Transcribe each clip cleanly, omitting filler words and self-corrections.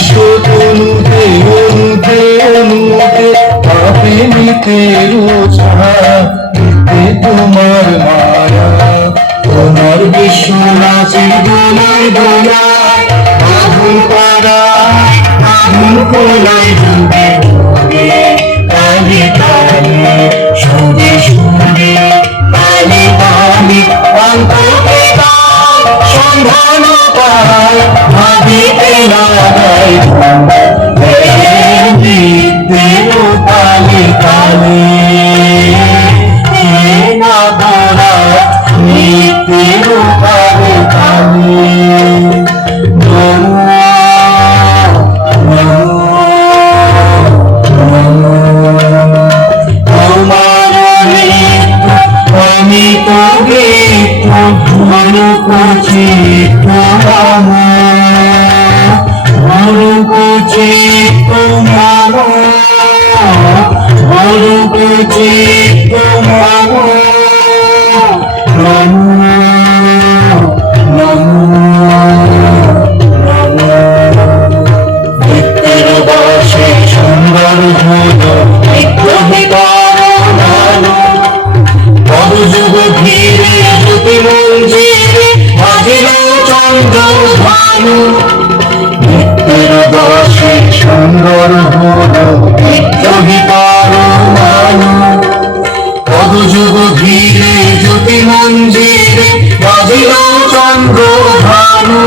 বিশ্ব তনুতে অনুতে অনুতে পাপে নিতে রোজা নিতে তোমার মায়া তোমার বিশ্ব নাচে দোলায় দোলায় আগুন পাড়ায় আগুন কোলায় ডুবে ডুবে তালে তালে সুরে সুরে তালে তালে অন্তরে তাল সন্ধান পায় ভাবিতে লাগায় নিত্যের তালে তালে না দোলা নিত্যের তালে তালে আমি তো সুন্দর যুগ ঘিরে জ্যোতি মঞ্জিরে বাজিল চন্দ্র ভানু নিত্যের দশে সুন্দর হলো নিত্যহিতার মানু পদযুগ ঘিরে জ্যোতি মঞ্জিরে বাজিল চন্দ্র ভানু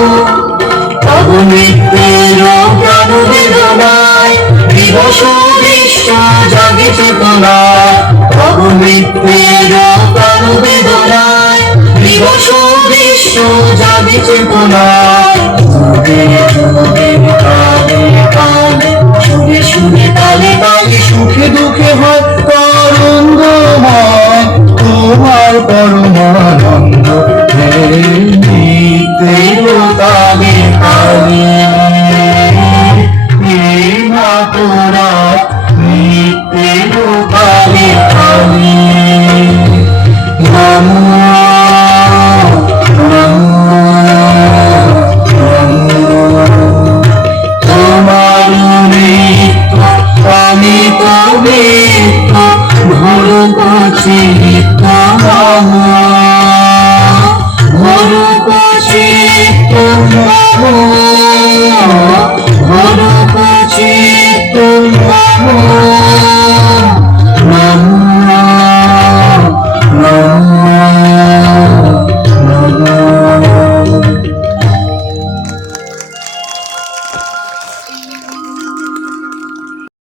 তব নিত্যের প্রাণ বেদনায় দিবস বিশ্ব জাগে চেতনায় তব নিত্যের প্রাণ বেদনায় দিবস বিশ্ব জাগে চেতনায় যুগে যুগে কালে কালে সুরে সুরে তালে তালে সুখে দুঃখে হয়